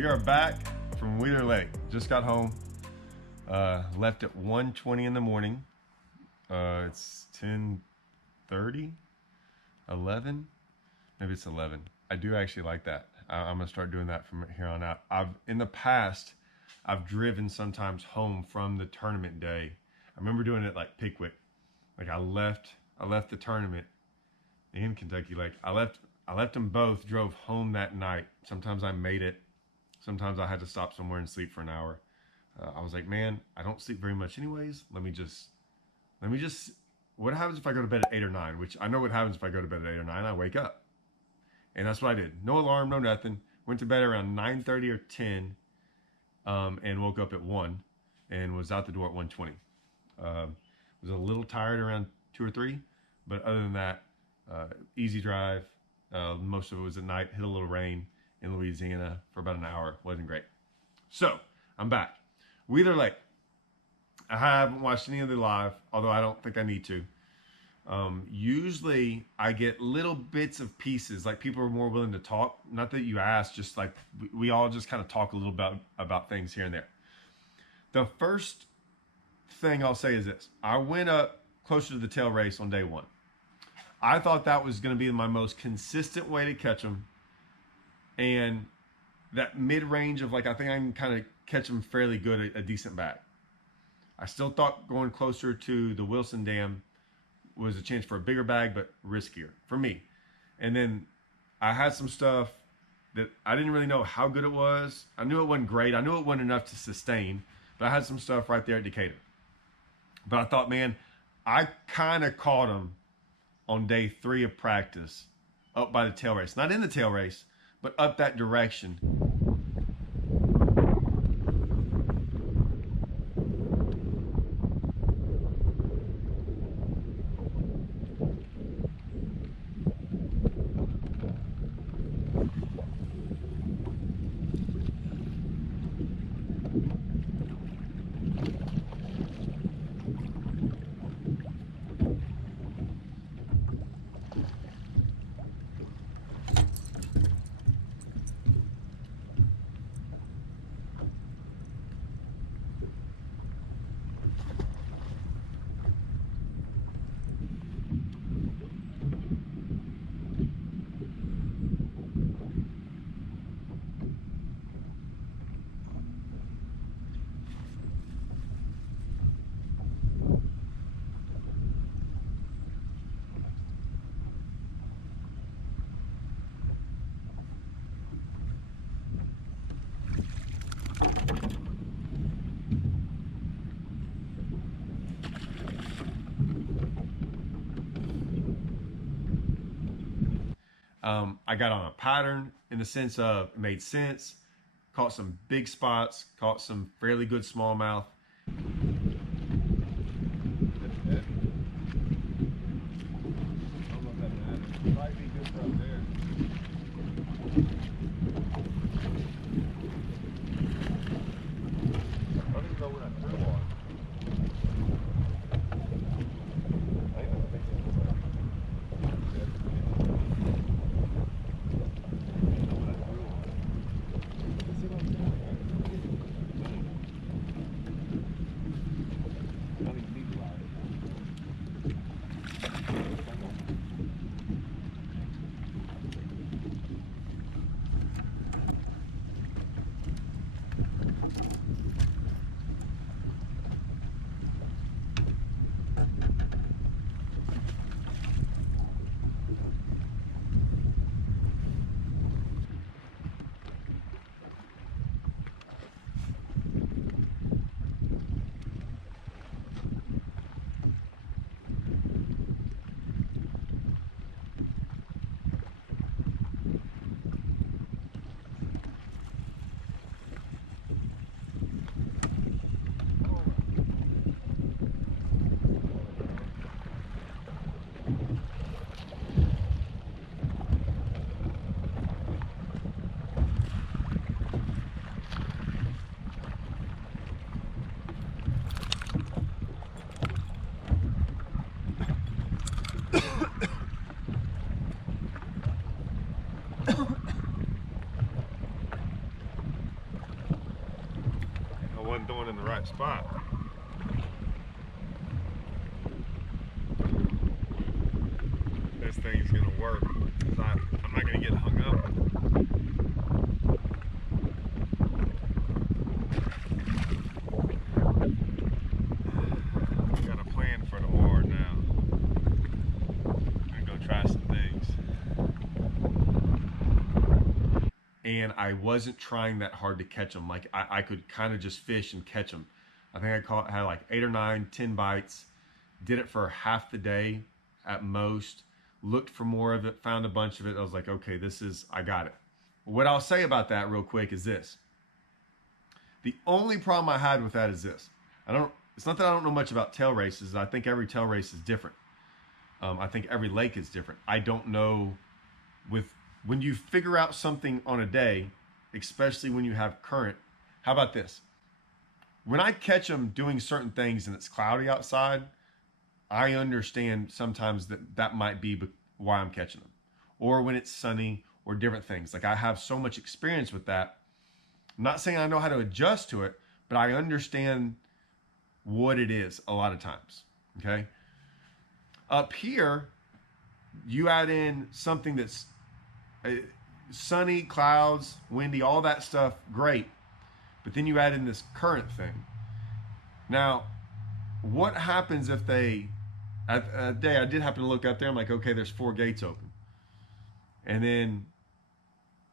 We are back from Wheeler Lake. Just got home. Left at 1:20 in the morning. It's 10:30, 11. Maybe it's 11. I do actually like that. I'm gonna start doing that from here on out. In the past, I've driven sometimes home from the tournament day. I remember doing it like Pickwick. Like I left the tournament in Kentucky. Like I left them both, drove home that night. Sometimes I made it. Sometimes I had to stop somewhere and sleep for an hour. I was like, man, I don't sleep very much anyways. Let me just, what happens if I go to bed at 8 or 9? Which I know what happens if I go to bed at 8 or 9. I wake up. And that's what I did. No alarm, no nothing. Went to bed around 9:30 or 10 and woke up at 1 and was out the door at 1:20. Was a little tired around 2 or 3. But other than that, easy drive. Most of it was at night. Hit a little rain in Louisiana for about an hour. Wasn't great. So I'm back. Wheeler Lake. I haven't watched any of the live, although I don't think I need to. Usually I get little bits of pieces, like people are more willing to talk. Not that you ask, just like we all just kind of talk a little about things here and there. The first thing I'll say is this. I went up closer to the tail race on day 1. I thought that was going to be my most consistent way to catch them. And that mid-range of like, I think I can kind of catch them fairly good, a decent bag. I still thought going closer to the Wilson Dam was a chance for a bigger bag, but riskier for me. And then I had some stuff that I didn't really know how good it was. I knew it wasn't great. I knew it wasn't enough to sustain, but I had some stuff right there at Decatur. But I thought, man, I kind of caught them on day 3 of practice up by the tail race. Not in the tail race, but up that direction. I got on a pattern in the sense of it made sense, caught some big spots, caught some fairly good smallmouth. spot. This thing's gonna work. I'm not gonna get hung up. I got a plan for tomorrow now. I'm gonna go try some things. And I wasn't trying that hard to catch them. Like I could kind of just fish and catch them. I think I had like 8 or 9, 10 bites. Did it for half the day at most. Looked for more of it, found a bunch of it. I was like, okay, I got it. What I'll say about that real quick is this. The only problem I had with that is this. It's not that I don't know much about tail races. I think every tail race is different. I think every lake is different. I don't know when you figure out something on a day, especially when you have current. How about this? When I catch them doing certain things and it's cloudy outside, I understand sometimes that might be why I'm catching them. Or when it's sunny or different things. Like I have so much experience with that. I'm not saying I know how to adjust to it, but I understand what it is a lot of times, okay? Up here, you add in something that's sunny, clouds, windy, all that stuff, great. But then you add in this current thing. Now, what happens if at a day I did happen to look up there, I'm like, okay, there's 4 gates open. And then,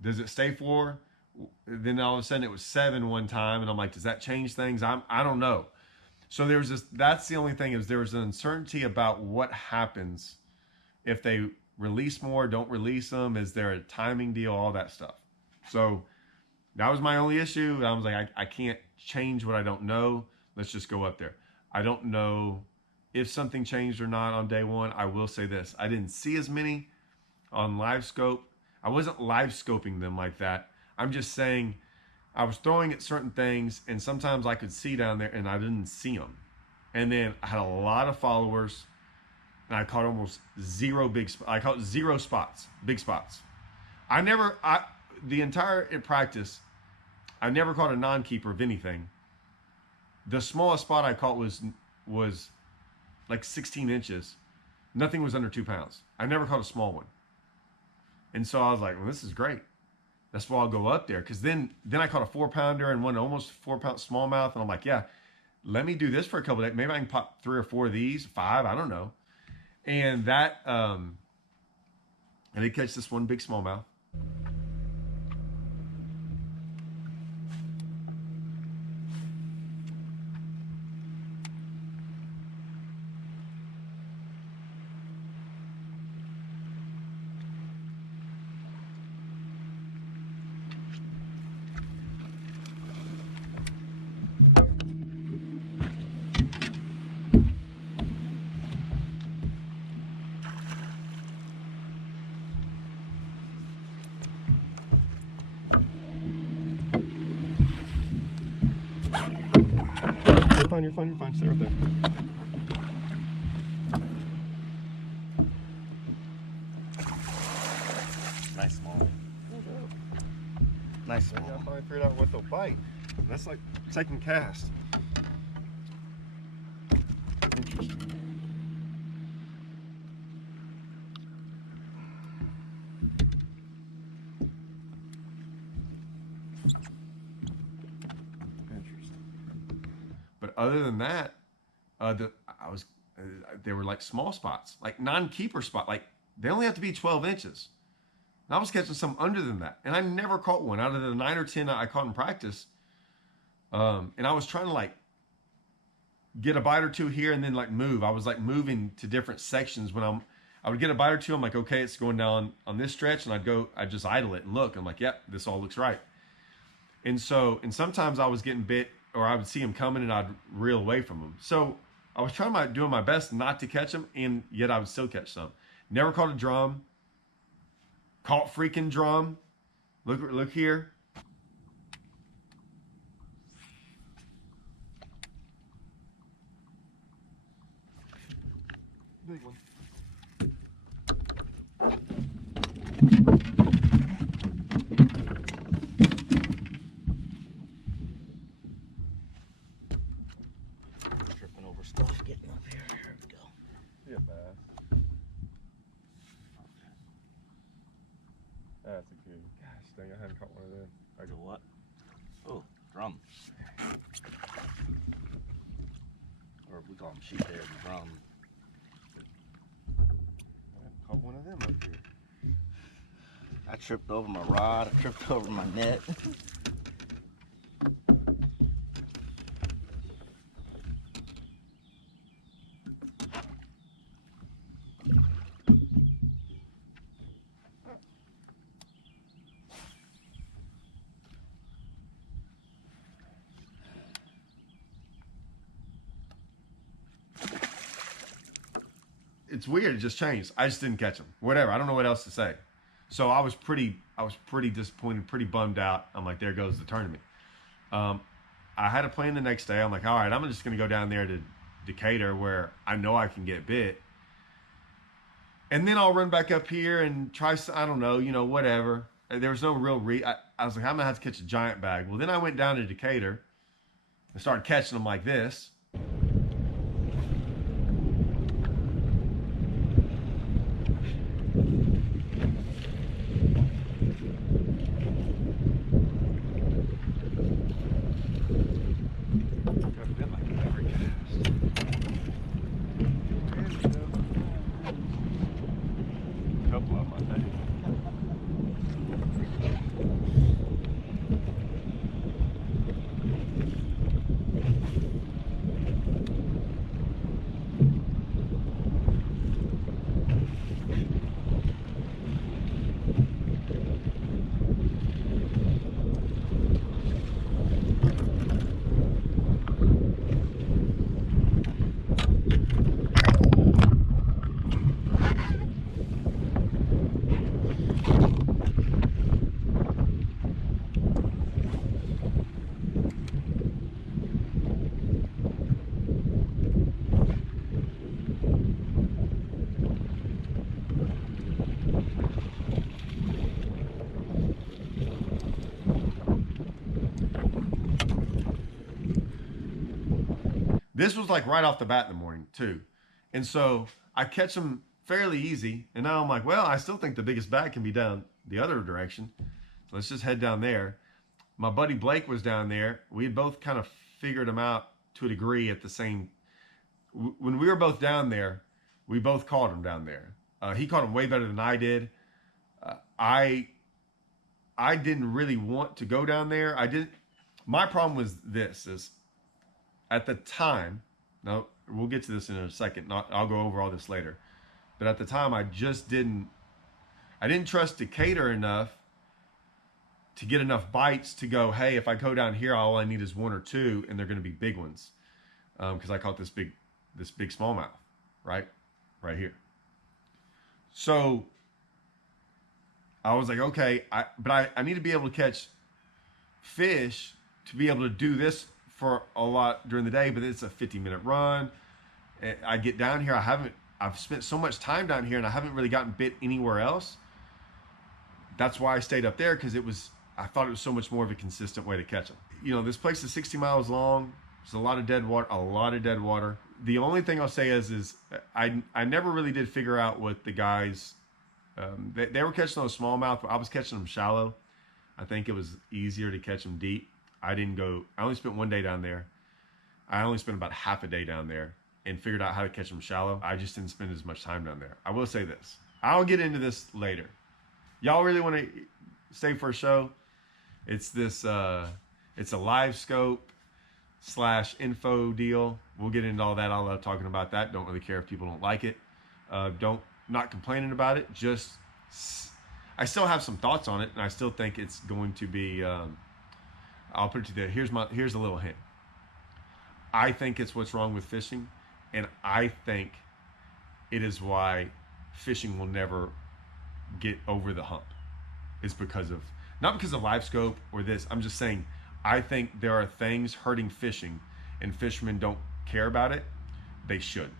does it stay 4? Then all of a sudden it was 7 one time, and I'm like, does that change things? I don't know. So that's the only thing, is there was an uncertainty about what happens if they release more, don't release them. Is there a timing deal, all that stuff. So that was my only issue. I was like, I can't change what I don't know. Let's just go up there. I don't know if something changed or not on day one. I will say this. I didn't see as many on LiveScope. I wasn't LiveScoping them like that. I'm just saying I was throwing at certain things, and sometimes I could see down there and I didn't see them. And then I had a lot of followers, and I caught almost 0 big spots. I caught 0 spots, big spots. The entire practice, I never caught a non-keeper of anything. The smallest spot I caught was like 16 inches. Nothing was under 2 pounds. I never caught a small one. And so I was like, well, this is great. That's why I'll go up there. Because then I caught a 4-pounder and one almost 4-pound smallmouth. And I'm like, yeah, let me do this for a couple of days. Maybe I can pop 3 or 4 of these, 5, I don't know. And that, I did catch this one big smallmouth. You're fine. Stay right there. Nice small. Nice small. I finally figured out what they'll bite. That's like second cast. Interesting. But other than that, they were like small spots, like non-keeper spot. Like they only have to be 12 inches. And I was catching some under than that, and I never caught one out of the 9 or 10 I caught in practice. And I was trying to like get a bite or 2 here and then like move. I was like moving to different sections when I would get a bite or 2. I'm like, okay, it's going down on this stretch, and I'd just idle it and look. I'm like, yep, this all looks right. And sometimes I was getting bit, or I would see him coming and I'd reel away from him. So I was doing my best not to catch him, and yet I would still catch some. Never caught a drum. Caught freaking drum. Look here. Big one. Up here, here we go. Yeah, bass. That's a good. Gosh dang, I hadn't caught one of them. I go what? Oh, drum. Or we call them sheephead and drum. I hadn't caught one of them up here. I tripped over my rod. I tripped over my net. It's weird. It just changed. I just didn't catch them. Whatever. I don't know what else to say. So I was pretty disappointed, pretty bummed out. I'm like, there goes the tournament. I had a plan the next day. I'm like, all right, I'm just going to go down there to Decatur where I know I can get bit. And then I'll run back up here and try, I don't know, whatever. There was no real I was like, I'm going to have to catch a giant bag. Well, then I went down to Decatur and started catching them like this. This was like right off the bat in the morning too. And so I catch them fairly easy. And now I'm like, well, I still think the biggest bag can be down the other direction. So let's just head down there. My buddy Blake was down there. We had both kind of figured them out to a degree at the same. When we were both down there, we both caught them down there. He caught them way better than I did. I didn't really want to go down there. My problem was this is at the time, now we'll get to this in a second. I'll go over all this later. But at the time, I didn't trust Decatur enough to get enough bites to go, hey, if I go down here, all I need is one or two, and they're going to be big ones. Because I caught this big smallmouth, right here. So I was like, okay, but I need to be able to catch fish to be able to do this for a lot during the day, but it's a 50-minute run. I get down here, I've spent so much time down here and I haven't really gotten bit anywhere else. That's why I stayed up there, because I thought it was so much more of a consistent way to catch them. This place is 60 miles long. There's a lot of dead water, The only thing I'll say is I never really did figure out what the guys, they were catching those smallmouth, but I was catching them shallow. I think it was easier to catch them deep. I only spent one day down there. I only spent about half a day down there and figured out how to catch them shallow. I just didn't spend as much time down there. I will say this. I'll get into this later. Y'all really want to stay for a show? It's it's a LiveScope /info deal. We'll get into all that. I love talking about that. Don't really care if people don't like it. Not complaining about it. Just, I still have some thoughts on it, and I still think it's going to be, I'll put it to you there. Here's a little hint. I think it's what's wrong with fishing, and I think it is why fishing will never get over the hump. It's not because of LiveScope or this. I'm just saying, I think there are things hurting fishing, and fishermen don't care about it. They should.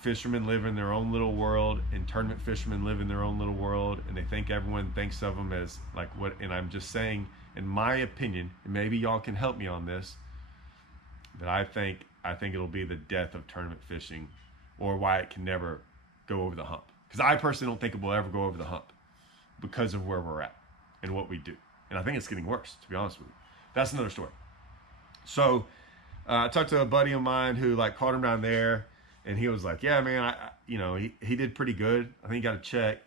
Fishermen live in their own little world, and tournament fishermen live in their own little world, and they think everyone thinks of them as like what. And I'm just saying, in my opinion, and maybe y'all can help me on this, that I think it'll be the death of tournament fishing, or why it can never go over the hump. Because I personally don't think it will ever go over the hump because of where we're at and what we do. And I think it's getting worse, to be honest with you. That's another story. So I talked to a buddy of mine who like caught him down there, and he was like, "Yeah, man, he did pretty good. I think he got a check."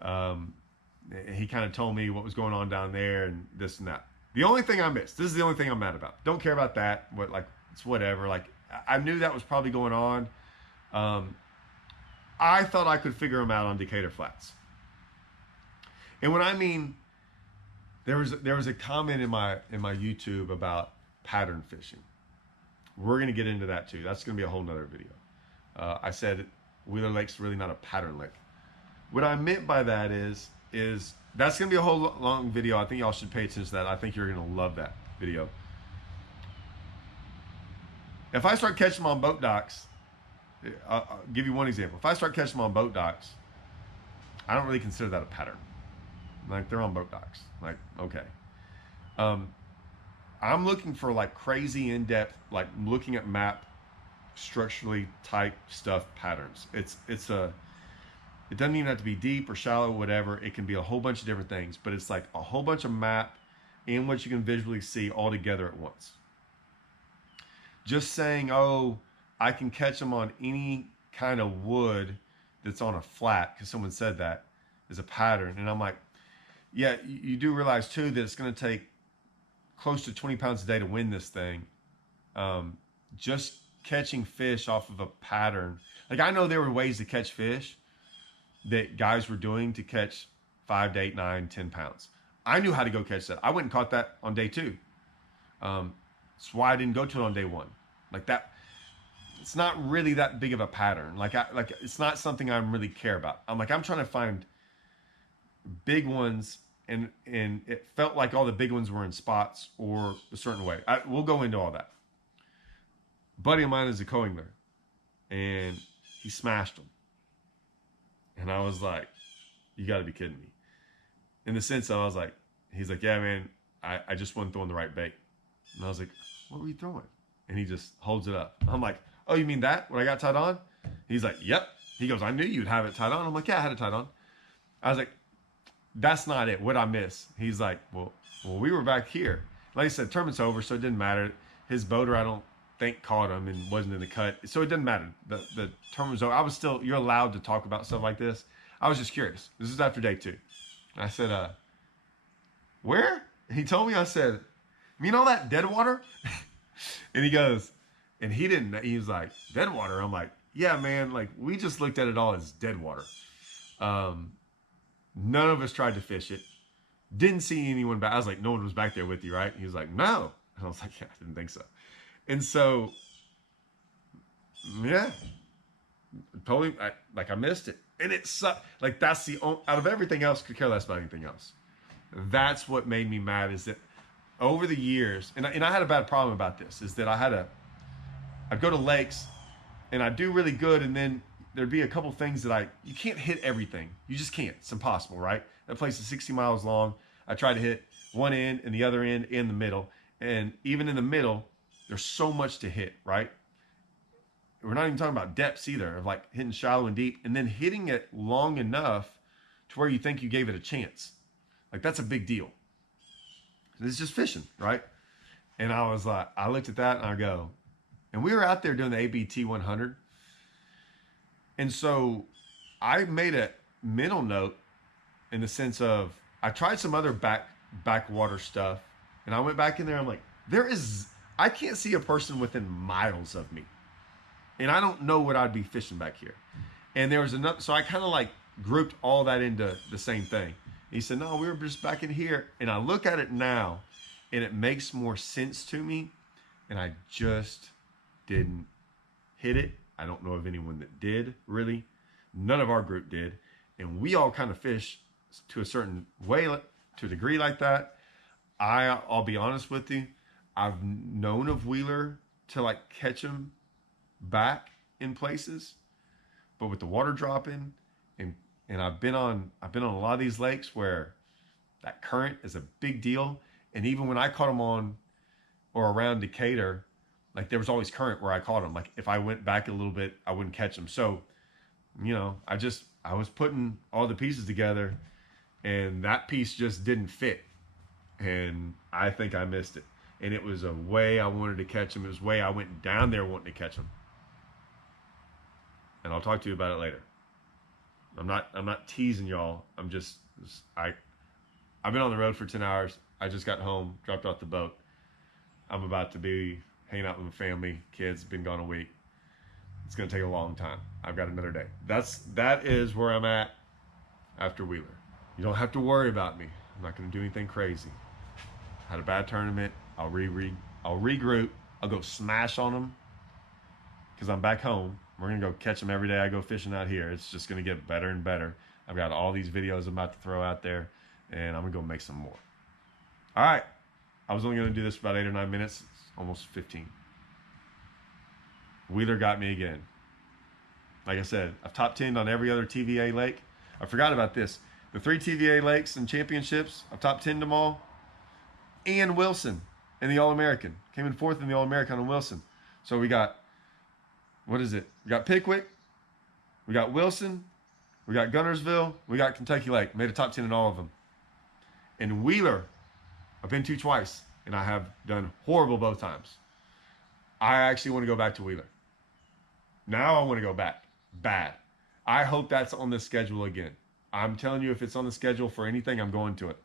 He kind of told me what was going on down there and this and that. The only thing I missed. This is the only thing I'm mad about. Don't care about that. But like, it's whatever. Like, I knew that was probably going on. I thought I could figure them out on Decatur Flats. And when I mean, there was a comment in my YouTube about pattern fishing. We're gonna get into that too. That's gonna be a whole nother video. I said Wheeler Lake's really not a pattern lake. What I meant by that is that's gonna be a whole long video. I think y'all should pay attention to that. I think you're gonna love that video. If I start catching them on boat docks, I'll give you one example. If I start catching them on boat docks, I don't really consider that a pattern. Like, they're on boat docks. Like, okay. I'm looking for like crazy in-depth, like looking at map, structurally type stuff patterns. It doesn't even have to be deep or shallow, whatever. It can be a whole bunch of different things, but it's like a whole bunch of map and what you can visually see all together at once. Just saying, oh, I can catch them on any kind of wood that's on a flat, because someone said that, is a pattern. And I'm like, yeah, you do realize too that it's going to take close to 20 pounds a day to win this thing. Just catching fish off of a pattern. Like, I know there were ways to catch fish that guys were doing to catch 5 to 8, 9, 10 pounds. I knew how to go catch that. I went and caught that on day 2. That's why I didn't go to it on day 1. Like that, it's not really that big of a pattern. Like it's not something I really care about. I'm trying to find big ones, and it felt like all the big ones were in spots or a certain way. We'll go into all that. A buddy of mine is a co-angler, and he smashed them. And I was like, you got to be kidding me. In the sense of, I was like, he's like, yeah, man, I just wasn't throwing the right bait. And I was like, what were you throwing? And he just holds it up. I'm like, oh, you mean that? What I got tied on? He's like, yep. He goes, I knew you'd have it tied on. I'm like, yeah, I had it tied on. I was like, that's not it. What'd I miss? He's like, well, we were back here. Like I said, tournament's over, so it didn't matter. His boater, I don't think, caught him and wasn't in the cut. So it didn't matter. The tournament was over. I was still, you're allowed to talk about stuff like this. I was just curious. This is after day 2. I said, where? And he told me. I said, you know that dead water? And he goes, and he didn't, he was like, dead water? I'm like, yeah, man, like, we just looked at it all as dead water. None of us tried to fish it. Didn't see anyone back. I was like, no one was back there with you, right? He was like, no. And I was like, yeah, I didn't think so. And so, yeah, totally, I missed it. And it sucked. Like, that's the only, out of everything else, could care less about anything else. That's what made me mad, is that over the years, and I had a bad problem about this, is that I'd go to lakes and I'd do really good, and then there'd be a couple things that you can't hit everything. You just can't. It's impossible, right? That place is 60 miles long. I try to hit one end and the other end in the middle. And even in the middle, there's so much to hit, right? We're not even talking about depths either, of like hitting shallow and deep, and then hitting it long enough to where you think you gave it a chance. Like, that's a big deal. It's just fishing, right? And I was like, I looked at that and I go, and we were out there doing the ABT 100. And so I made a mental note in the sense of, I tried some other backwater stuff, and I went back in there. I'm like, I can't see a person within miles of me, and I don't know what I'd be fishing back here. And there was another, so I kind of like grouped all that into the same thing. He said, no, we were just back in here. And I look at it now, and it makes more sense to me, and I just didn't hit it. I don't know of anyone that did, really. None of our group did. And we all kind of fish to a certain way, to a degree like that. I'll be honest with you. I've known of Wheeler to like catch them back in places, but with the water dropping, and I've been on a lot of these lakes where that current is a big deal. And even when I caught them on or around Decatur, Like there was always current where I caught them. Like if I went back a little bit, I wouldn't catch them. So, I was putting all the pieces together, and that piece just didn't fit, and I think I missed it. And it was a way I wanted to catch them. It was a way I went down there wanting to catch them. And I'll talk to you about it later. I'm not teasing y'all. I've been on the road for 10 hours. I just got home, dropped off the boat. I'm about to be hanging out with my family, kids, been gone a week. It's gonna take a long time. I've got another day. That is where I'm at after Wheeler. You don't have to worry about me. I'm not gonna do anything crazy. Had a bad tournament. I'll regroup. I'll go smash on them because I'm back home. We're gonna go catch them every day I go fishing out here. It's just gonna get better and better. I've got all these videos I'm about to throw out there, and I'm gonna go make some more. All right. I was only gonna do this for about 8 or 9 minutes. It's almost 15. Wheeler got me again. Like I said, I've top 10'd on every other TVA lake. I forgot about this. The 3 TVA lakes and championships, I've top 10'd them all. And Wilson in the All-American. Came in 4th in the All-American on Wilson. So we got, what is it? We got Pickwick. We got Wilson. We got Gunnersville. We got Kentucky Lake. Made a top 10 in all of them. And Wheeler, I've been to twice. And I have done horrible both times. I actually want to go back to Wheeler. Now I want to go back. Bad. I hope that's on the schedule again. I'm telling you, if it's on the schedule for anything, I'm going to it.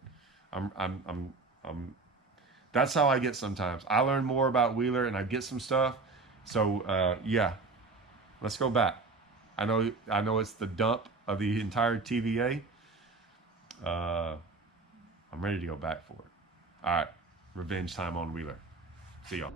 That's how I get sometimes. I learn more about Wheeler and I get some stuff. So yeah, let's go back. I know it's the dump of the entire TVA. I'm ready to go back for it. All right, revenge time on Wheeler. See y'all.